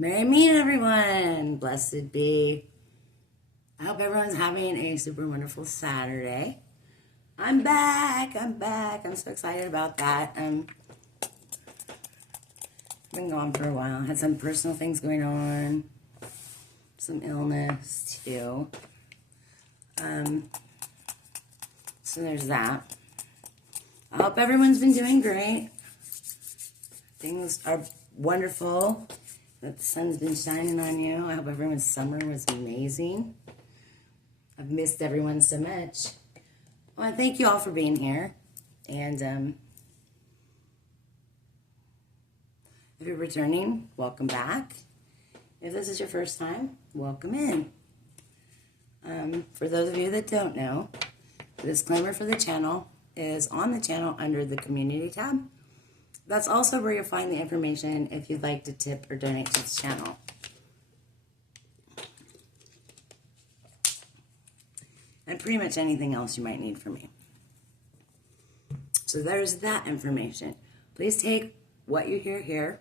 Merry meet everyone. Blessed be. I hope everyone's having a super wonderful Saturday. I'm back. I'm so excited about that. Been gone for a while. Had some personal things going on. Some illness too. So there's that. I hope everyone's been doing great. Things are wonderful. That the sun's been shining on you. I hope everyone's summer was amazing. I've missed everyone so much. Well, I thank you all for being here. And if you're returning, welcome back. If this is your first time, welcome in. For those of you that don't know, the disclaimer for the channel is on the channel under the community tab. That's also where you'll find the information if you'd like to tip or donate to this channel. And pretty much anything else you might need from me. So there's that information. Please take what you hear here.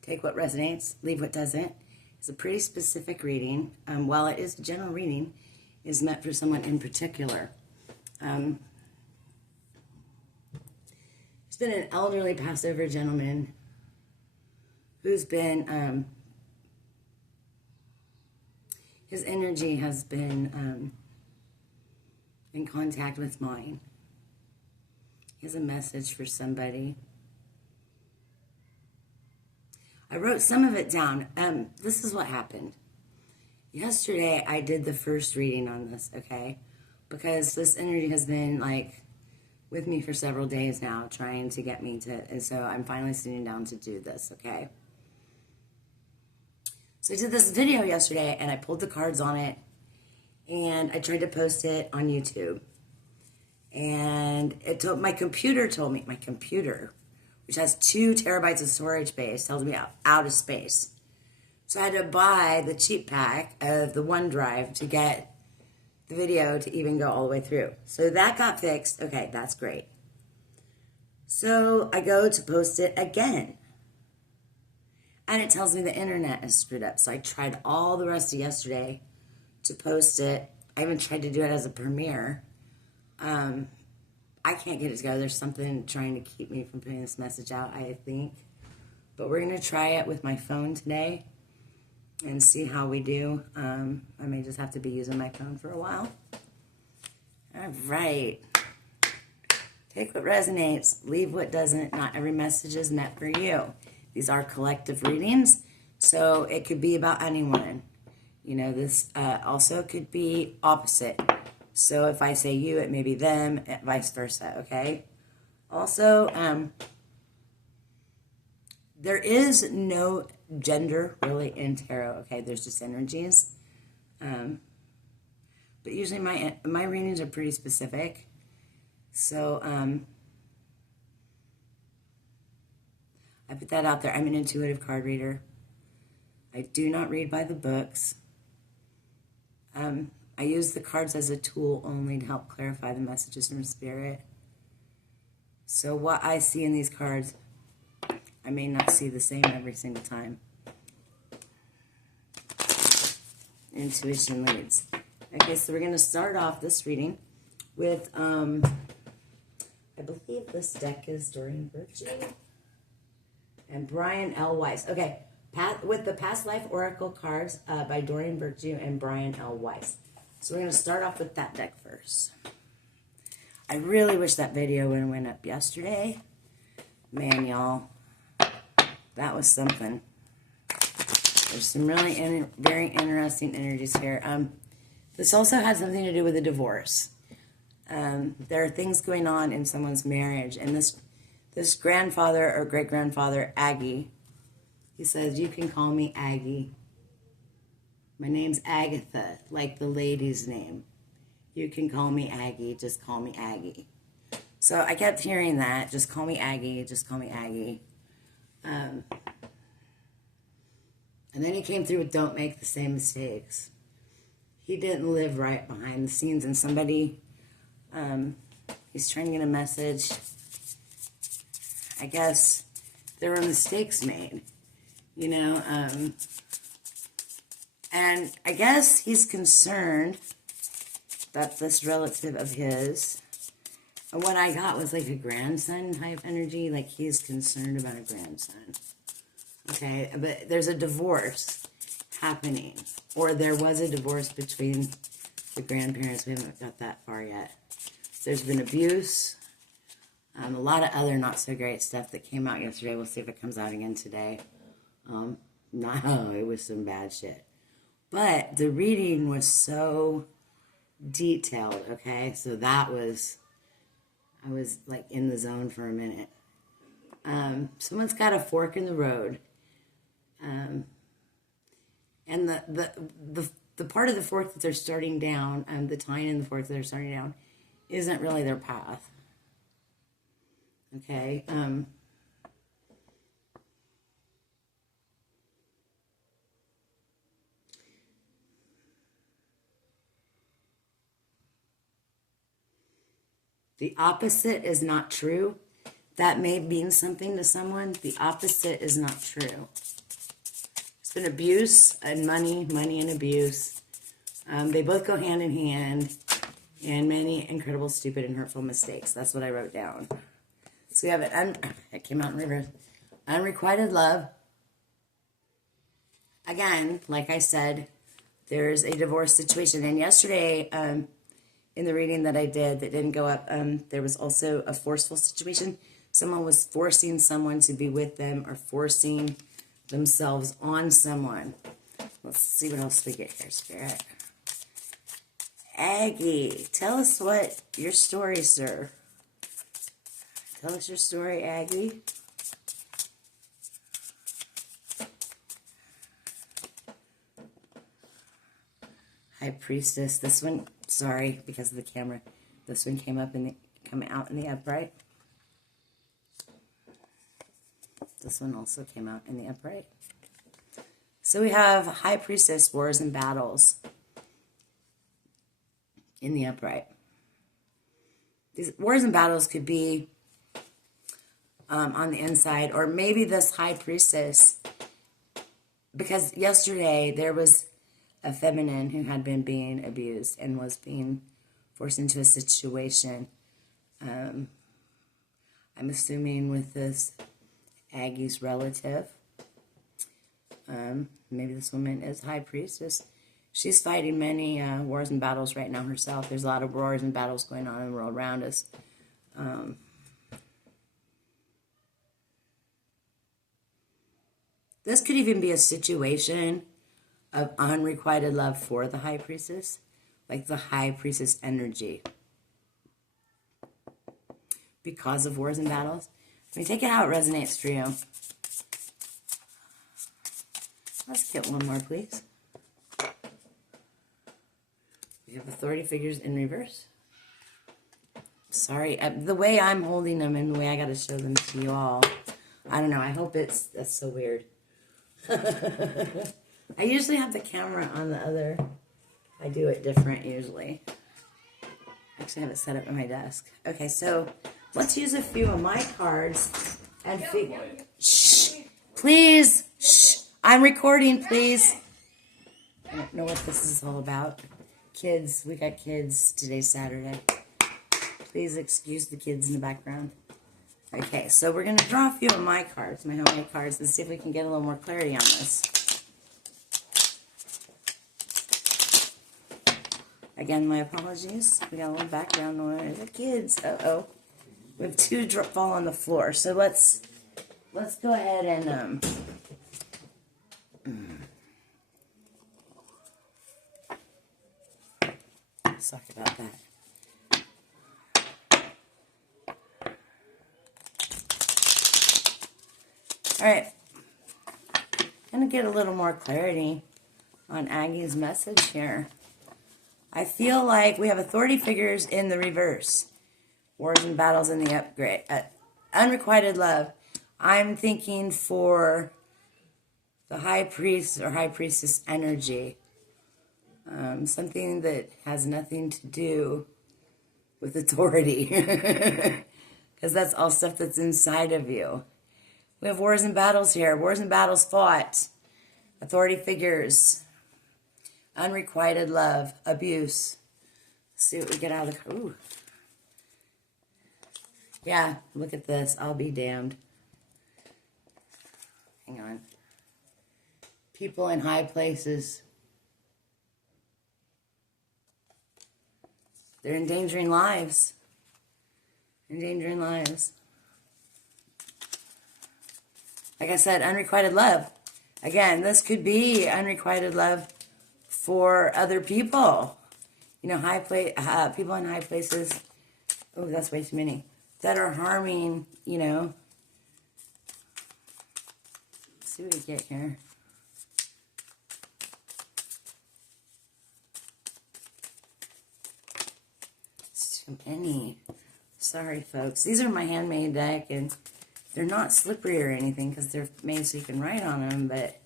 Take what resonates, leave what doesn't. It's a pretty specific reading. While it is a general reading, it is meant for someone in particular. It's been an elderly passed over gentleman who's been, his energy has been in contact with mine. He has a message for somebody. I wrote some of it down. This is what happened. Yesterday, I did the first reading on this, okay? Because this energy has been, like, with me for several days now, trying to get me to, and so I'm finally sitting down to do this, okay? So I did this video yesterday, and I pulled the cards on it, and I tried to post it on YouTube. And my computer, which has 2 terabytes of storage space, tells me out of space. So I had to buy the cheap pack of the OneDrive to get the video to even go all the way through. So that got fixed. Okay, that's great. So I go to post it again. And it tells me the internet is screwed up. So I tried all the rest of yesterday to post it. I even tried to do it as a premiere. I can't get it together. There's something trying to keep me from putting this message out, I think. But we're going to try it with my phone today and see how we do. I may just have to be using my phone for a while. All right. Take what resonates, leave what doesn't. Not every message is meant for you. These are collective readings, so it could be about anyone. You know, this also could be opposite. So if I say you, it may be them, and vice versa, okay? Also, there is no gender really in tarot, okay? There's just energies. But usually my readings are pretty specific. So I put that out there. I'm an intuitive card reader. I do not read by the books. I use the cards as a tool only to help clarify the messages from Spirit. So what I see in these cards, I may not see the same every single time. Intuition leads. Okay, so we're going to start off this reading with, I believe this deck is Doreen Virtue and Brian L. Weiss. Okay, with the Past Life Oracle cards by Doreen Virtue and Brian L. Weiss. So we're going to start off with that deck first. I really wish that video would have went up yesterday. Man, y'all, that was something. There's some really very interesting energies here. This also has something to do with a divorce. There are things going on in someone's marriage, and this grandfather or great-grandfather, Aggie, he says, "You can call me Aggie. My name's Agatha, like the lady's name. You can call me Aggie, just call me Aggie." So I kept hearing that, just call me Aggie, just call me Aggie. And then he came through with don't make the same mistakes. He didn't live right behind the scenes, and somebody, he's trying to get a message. I guess there were mistakes made. you know, and I guess he's concerned that this relative of his, and what I got was like a grandson type energy, like he's concerned about a grandson. Okay, but there's a divorce happening, or there was a divorce between the grandparents. We haven't got that far yet. There's been abuse, a lot of other not so great stuff that came out yesterday. We'll see if it comes out again today. No, it was some bad shit. But the reading was so detailed, okay? So that was, I was like in the zone for a minute. Someone's got a fork in the road. And the part of the fork that they're starting down, the tine in the fork that they're starting down, isn't really their path. Okay? The opposite is not true. That may mean something to someone. The opposite is not true. It's been abuse and money and abuse. They both go hand in hand, and many incredible, stupid, and hurtful mistakes. That's what I wrote down. So we have it came out in reverse. Unrequited love. Again, like I said, there's a divorce situation. And yesterday, in the reading that I did that didn't go up, there was also a forceful situation. Someone was forcing someone to be with them or forcing themselves on someone. Let's see what else we get here, Spirit. Aggie, tell us what your story, sir. Tell us your story, Aggie. High Priestess. This one, sorry, because of the camera. This one came out in the upright. This one also came out in the upright. So we have High Priestess, Wars and Battles in the upright. These wars and battles could be on the inside, or maybe this High Priestess, because yesterday there was a feminine who had been being abused and was being forced into a situation. I'm assuming with this Aggie's relative. Maybe this woman is High Priestess. She's fighting many wars and battles right now herself. There's a lot of wars and battles going on in the world around us. This could even be a situation of unrequited love for the High Priestess, like the High Priestess energy, because of wars and battles. Let me take it how it resonates for you. Let's get one more, please. We have authority figures in reverse. Sorry, the way I'm holding them and the way I got to show them to you all, I don't know. I hope that's so weird. I usually have the camera on the other. I do it different usually. Actually, I have it set up at my desk. Okay, so let's use a few of my cards and figure. Shh, please. Shh, I'm recording, please. I don't know what this is all about. Kids, we got kids. Today's Saturday. Please excuse the kids in the background. Okay, so we're going to draw a few of my cards, my homemade cards, and see if we can get a little more clarity on this. Again, my apologies. We got a little background noise. The kids. Uh-oh. We have two fall on the floor. So let's go ahead and sorry about that. All right. Gonna get a little more clarity on Aggie's message here. I feel like we have authority figures in the reverse. Wars and battles in the upgrade. Unrequited love. I'm thinking for the High Priest or High Priestess energy. Something that has nothing to do with authority. Because that's all stuff that's inside of you. We have wars and battles here. Wars and battles fought. Authority figures. Unrequited love. Abuse. Let's see what we get out of the... Ooh. Yeah, look at this. I'll be damned. Hang on. People in high places. They're endangering lives. Endangering lives. Like I said, unrequited love. Again, this could be unrequited love for other people. You know, people in high places. Oh, that's way too many. That are harming, you know. Let's see what we get here. It's too many. Sorry, folks. These are my handmade deck, and they're not slippery or anything because they're made so you can write on them, but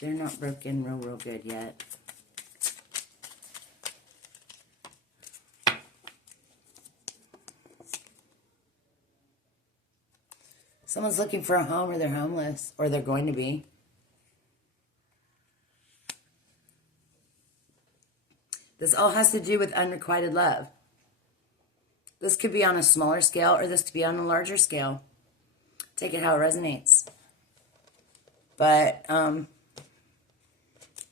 they're not broken real good yet. Someone's looking for a home, or they're homeless, or they're going to be. This all has to do with unrequited love. This could be on a smaller scale, or this could be on a larger scale. Take it how it resonates. But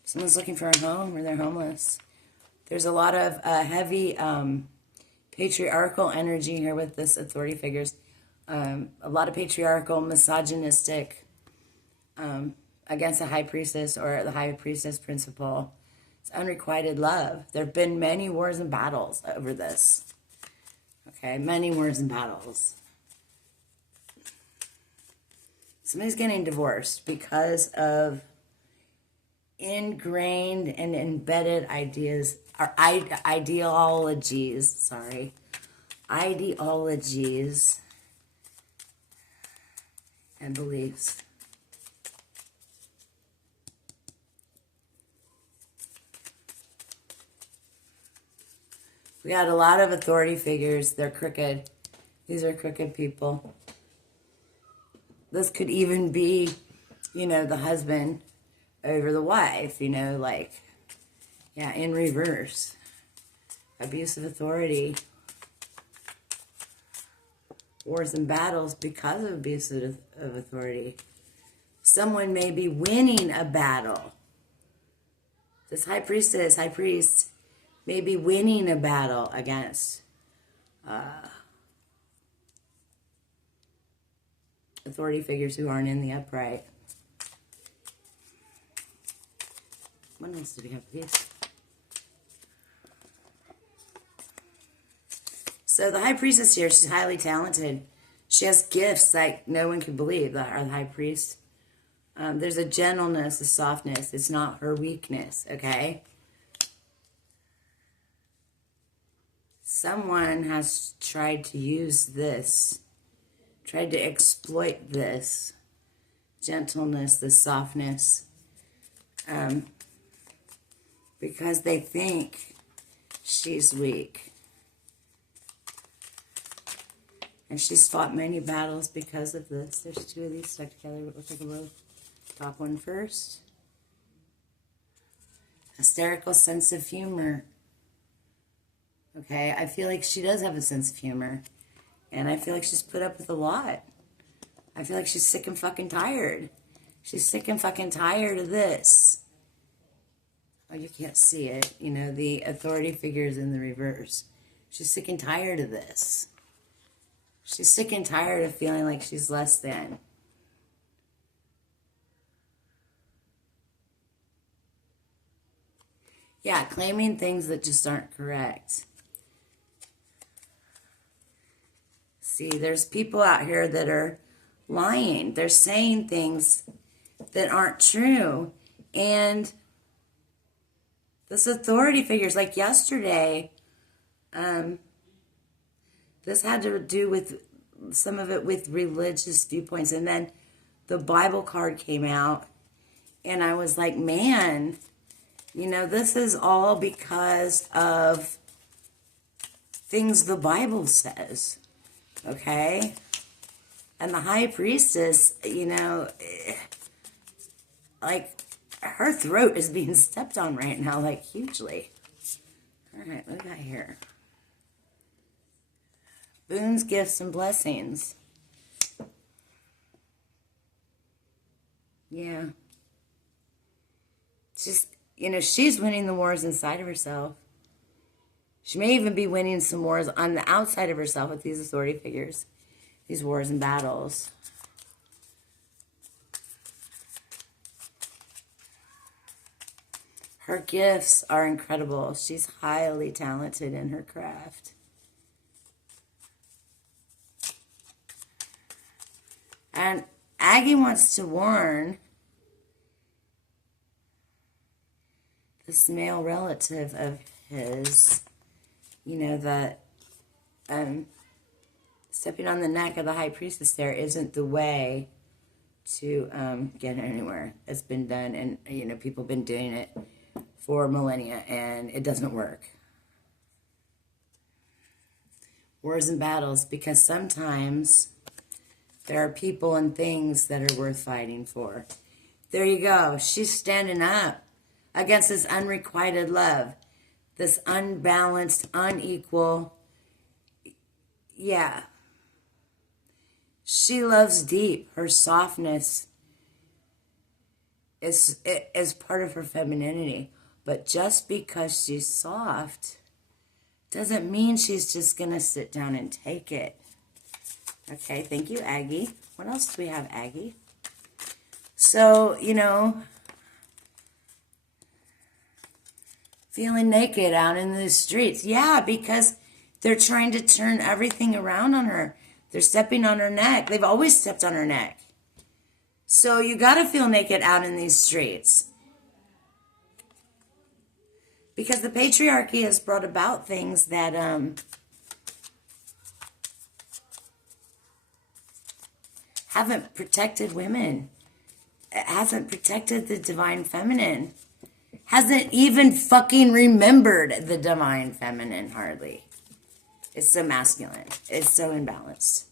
someone's looking for a home, or they're homeless. There's a lot of heavy patriarchal energy here with this authority figures. A lot of patriarchal, misogynistic, against the high priestess or the high priestess principle. It's unrequited love. There have been many wars and battles over this. Okay, many wars and battles. Somebody's getting divorced because of ingrained and embedded ideas, or ideologies, sorry. Ideologies and beliefs. We got a lot of authority figures. They're crooked. These are crooked people. This could even be, you know, the husband over the wife, you know, like, yeah, in reverse. Abuse of authority. Wars and battles because of abuse of authority. Someone may be winning a battle. This high priestess, high priest, may be winning a battle against authority figures who aren't in the upright. What else did we have, please? So the high priestess here, she's highly talented. She has gifts like no one could believe, the high priest. There's a gentleness, a softness. It's not her weakness, okay? Someone has tried to use this, tried to exploit this gentleness, this softness, because they think she's weak. And she's fought many battles because of this. There's two of these stuck together. We'll take a look. Top one first. Hysterical sense of humor. Okay, I feel like she does have a sense of humor. And I feel like she's put up with a lot. I feel like she's sick and fucking tired. She's sick and fucking tired of this. Oh, you can't see it. You know, the authority figures in the reverse. She's sick and tired of this. She's sick and tired of feeling like she's less than. Yeah, claiming things that just aren't correct. See, there's people out here that are lying. They're saying things that aren't true. And this authority figures, like yesterday, this had to do with some of it with religious viewpoints. And then the Bible card came out. And I was like, man, you know, this is all because of things the Bible says. Okay? And the high priestess, you know, like, her throat is being stepped on right now, like, hugely. All right, what do we got here? Boons, gifts, and blessings. Yeah. Just, you know, she's winning the wars inside of herself. She may even be winning some wars on the outside of herself with these authority figures. These wars and battles. Her gifts are incredible. She's highly talented in her craft. And Aggie wants to warn this male relative of his, you know, that stepping on the neck of the high priestess there isn't the way to get anywhere. It's been done, and, you know, people have been doing it for millennia, and it doesn't work. Wars and battles, because sometimes there are people and things that are worth fighting for. There you go. She's standing up against this unrequited love, this unbalanced, unequal. Yeah. She loves deep. Her softness is part of her femininity. But just because she's soft doesn't mean she's just going to sit down and take it. Okay, thank you, Aggie. What else do we have, Aggie? So, you know, feeling naked out in the streets. Yeah, because they're trying to turn everything around on her. They're stepping on her neck. They've always stepped on her neck. So you got to feel naked out in these streets. Because the patriarchy has brought about things that haven't protected women. It hasn't protected the divine feminine. Hasn't even fucking remembered the divine feminine, hardly. It's so masculine. It's so imbalanced.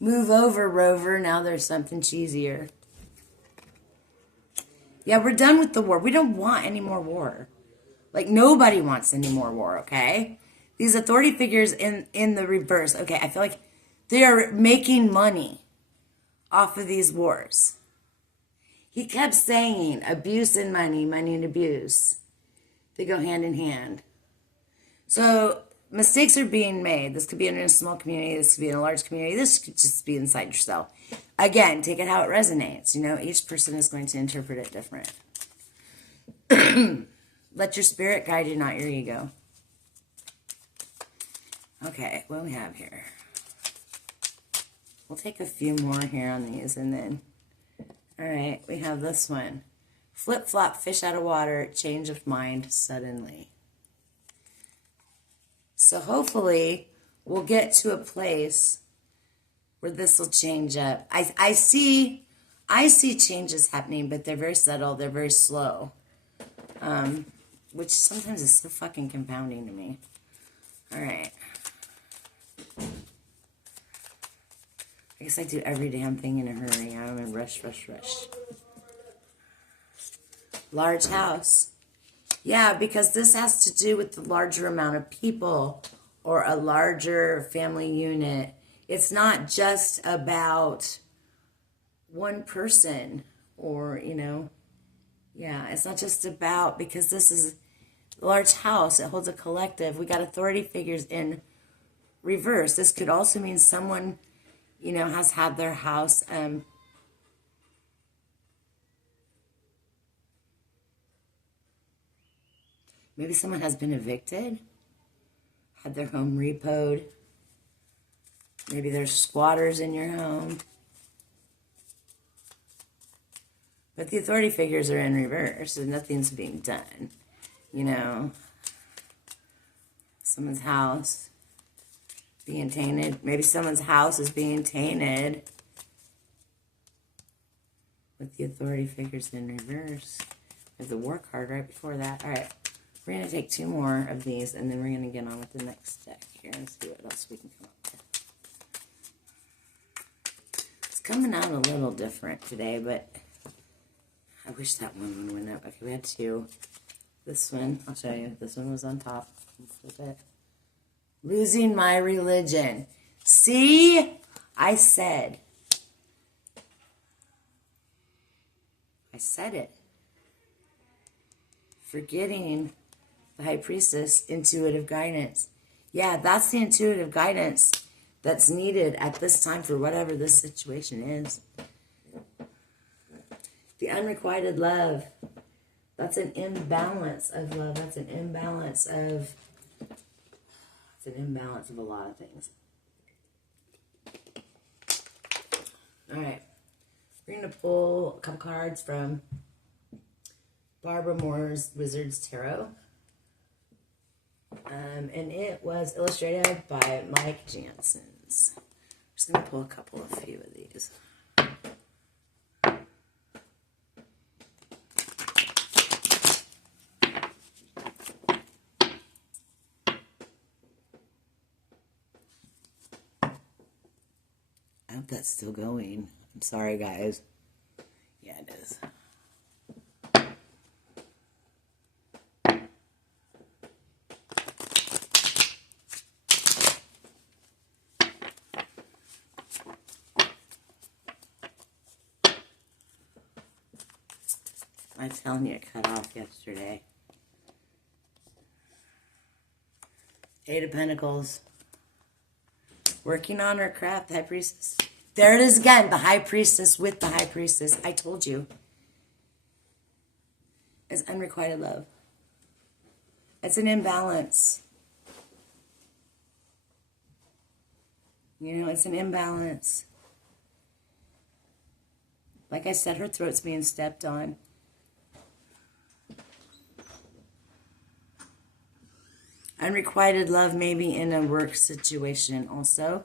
Move over, Rover. Now there's something cheesier. Yeah, we're done with the war. We don't want any more war. Like, nobody wants any more war, okay? These authority figures in the reverse. Okay, I feel like they are making money off of these wars. He kept saying abuse and money, money and abuse. They go hand in hand. So mistakes are being made. This could be in a small community. This could be in a large community. This could just be inside yourself. Again, take it how it resonates. You know, each person is going to interpret it different. Let your spirit guide you, not your ego. Okay, what do we have here? We'll take a few more here on these, and then... All right, we have this one. Flip-flop, fish out of water, change of mind suddenly. So hopefully we'll get to a place where this will change up. I see changes happening, but they're very subtle. They're very slow, which sometimes is so fucking confounding to me. All right. I guess I do every damn thing in a hurry. I'm in rush. Large house. Yeah, because this has to do with the larger amount of people or a larger family unit. It's not just about one person or, you know, yeah, it's not just about, because this is a large house. It holds a collective. We got authority figures in reverse. This could also mean someone, you know, has had their house maybe someone has been evicted, had their home repoed. Maybe there's squatters in your home. But the authority figures are in reverse and nothing's being done. You know, someone's house being tainted. Maybe someone's house is being tainted with the authority figures in reverse. There's the war card right before that. All right. We're going to take 2 more of these, and then we're going to get on with the next deck here and see what else we can come up with. It's coming out a little different today, but I wish that one went up. Okay, we had 2. This one, I'll show you. This one was on top. Let's flip it. Losing my religion. See? I said it. Forgetting the High Priestess, intuitive guidance. Yeah, that's the intuitive guidance that's needed at this time for whatever this situation is. The unrequited love. That's an imbalance of love. That's an imbalance of... It's an imbalance of a lot of things. All right. We're going to pull a couple cards from Barbara Moore's Wizard's Tarot. And it was illustrated by Mike Janssens. I'm just going to pull a few of these. I hope that's still going. I'm sorry, guys. Yeah, it is. I'm telling you, it cut off yesterday. 8 of Pentacles. Working on her craft, the High Priestess. There it is again, the High Priestess with the High Priestess. I told you. It's unrequited love. It's an imbalance. You know, it's an imbalance. Like I said, her throat's being stepped on. Unrequited love maybe in a work situation also.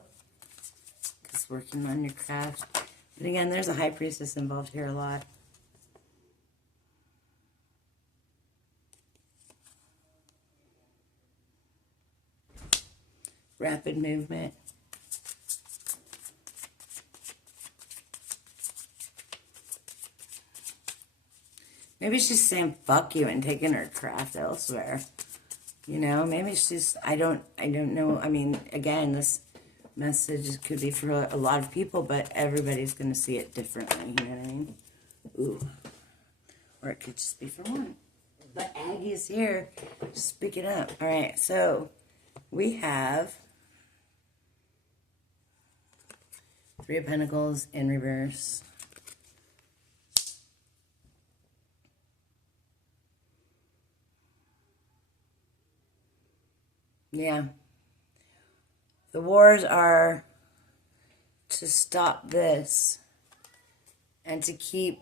Because working on your craft. But again, there's a High Priestess involved here a lot. Rapid movement. Maybe she's saying fuck you and taking her craft elsewhere. You know, maybe she's, I don't know. I mean, again, this message could be for a lot of people, but everybody's going to see it differently. You know what I mean? Ooh. Or it could just be for one. But Aggie's here. Speak it up. All right, so we have 3 of Pentacles in reverse. Yeah. The wars are to stop this and to keep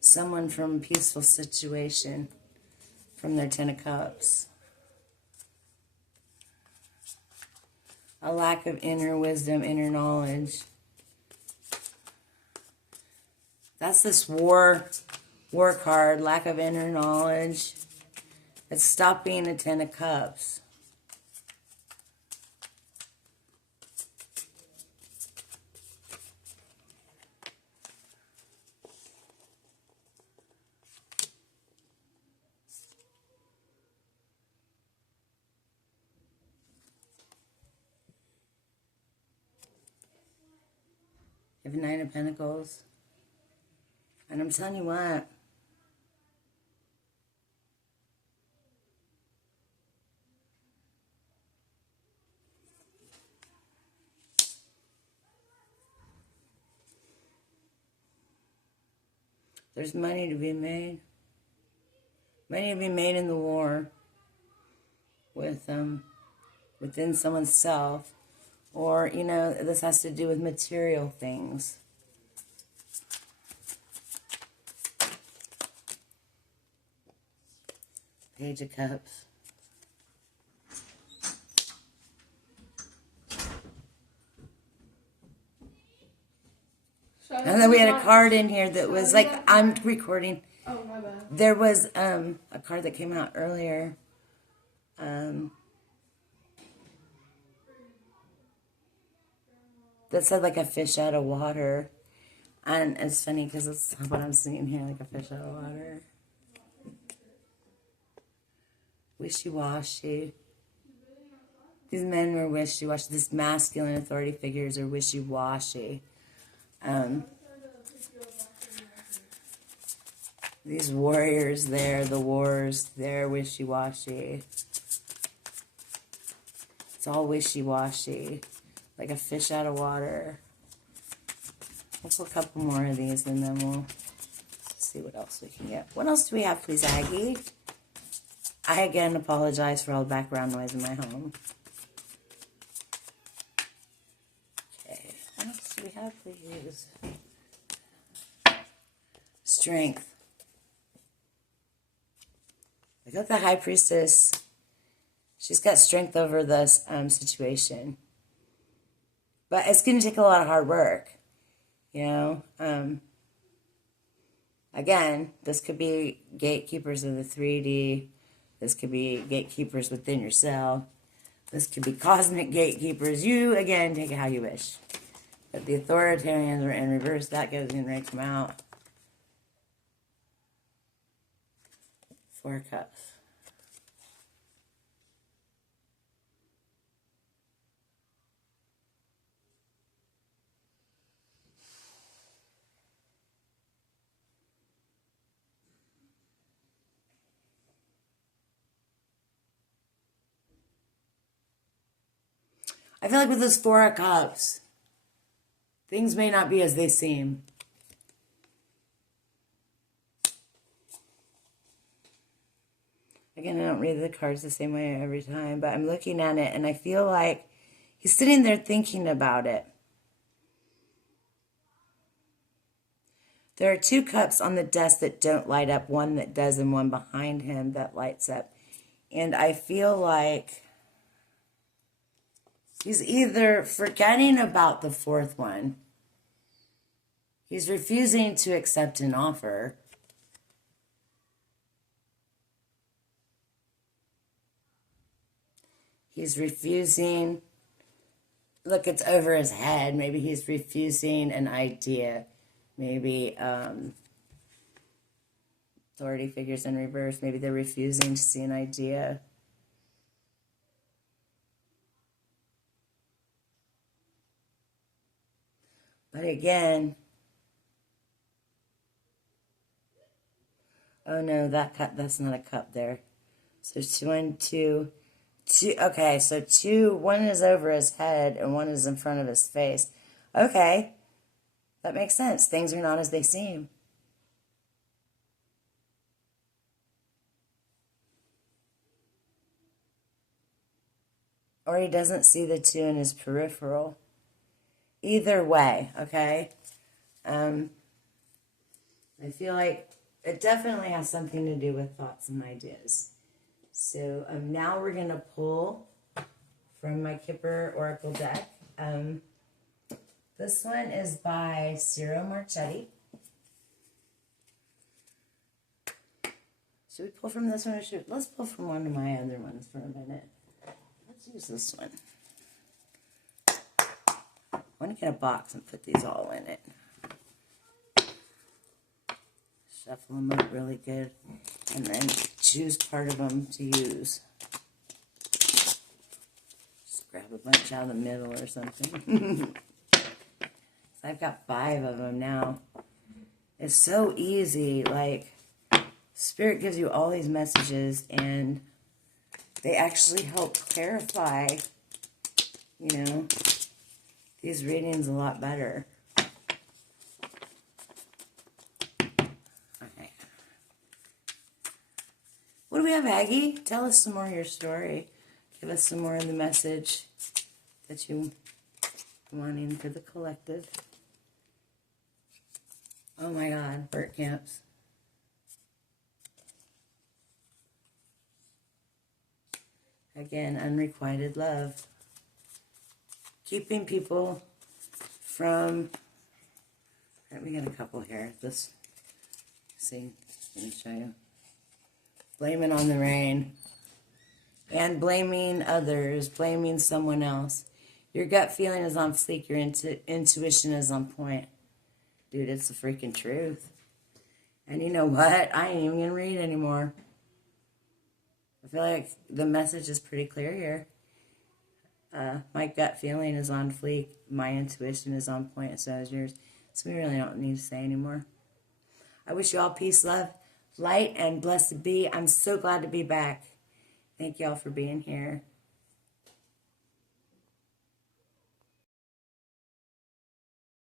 someone from a peaceful situation from their 10 of Cups. A lack of inner wisdom, inner knowledge. That's this war card, lack of inner knowledge. It's stopping a 10 of Cups. You have 9 of Pentacles. And I'm telling you what. There's money to be made. Money to be made in the war with within someone's self. Or, you know, this has to do with material things. Page of Cups. And then we had a card in here that was like, I'm recording. Oh, my bad. There was a card that came out earlier. That said like a fish out of water. And it's funny because it's what I'm seeing here, like a fish out of water. Wishy-washy. These men were wishy-washy. These masculine authority figures are wishy-washy. These warriors there, the wars, they're wishy-washy. It's all wishy-washy. Like a fish out of water. We'll pull a couple more of these and then we'll see what else we can get. What else do we have, please, Aggie? I again apologize for all the background noise in my home. Okay, what else do we have, please? Strength. I got the High Priestess. She's got strength over this situation. But it's going to take a lot of hard work. You know? Again, this could be gatekeepers of the 3D. This could be gatekeepers within yourself. This could be cosmic gatekeepers. You, again, take it how you wish. But the authoritarians are in reverse. That goes in right come out. 4 cups. I feel like with this 4 of Cups, things may not be as they seem. Again, I don't read the cards the same way every time, but I'm looking at it and I feel like he's sitting there thinking about it. There are 2 cups on the desk that don't light up, one that does and one behind him that lights up. And I feel like he's either forgetting about the 4th one. He's refusing to accept an offer. He's refusing. Look, it's over his head. Maybe he's refusing an idea. Maybe authority figures in reverse. Maybe they're refusing to see an idea. But again, oh no, that's not a cup there. So 2 and 2. Okay, so 2, one is over his head and one is in front of his face. Okay, that makes sense. Things are not as they seem. Or he doesn't see the 2 in his peripheral. Either way, okay? I feel like it definitely has something to do with thoughts and ideas. So now we're going to pull from my Kipper Oracle deck. This one is by Ciro Marchetti. Should we pull from this one or let's pull from one of my other ones for a minute. Let's use this one. I want to get a box and put these all in it. Shuffle them up really good. And then choose part of them to use. Just grab a bunch out of the middle or something. So I've got 5 of them now. It's so easy. Like, Spirit gives you all these messages and they actually help clarify, you know, these readings a lot better. Okay. What do we have, Aggie? Tell us some more of your story. Give us some more of the message that you wanting for the collective. Oh my God, Burt camps. Again, unrequited love. Keeping people from, we got a couple here. This, see, let me show you. Blaming on the rain. And blaming others. Blaming someone else. Your gut feeling is on fleek. Your intuition is on point. Dude, it's the freaking truth. And you know what? I ain't even going to read anymore. I feel like the message is pretty clear here. My gut feeling is on fleek. My intuition is on point, so is yours. So we really don't need to say anymore. I wish you all peace, love, light, and blessed be. I'm so glad to be back. Thank you all for being here.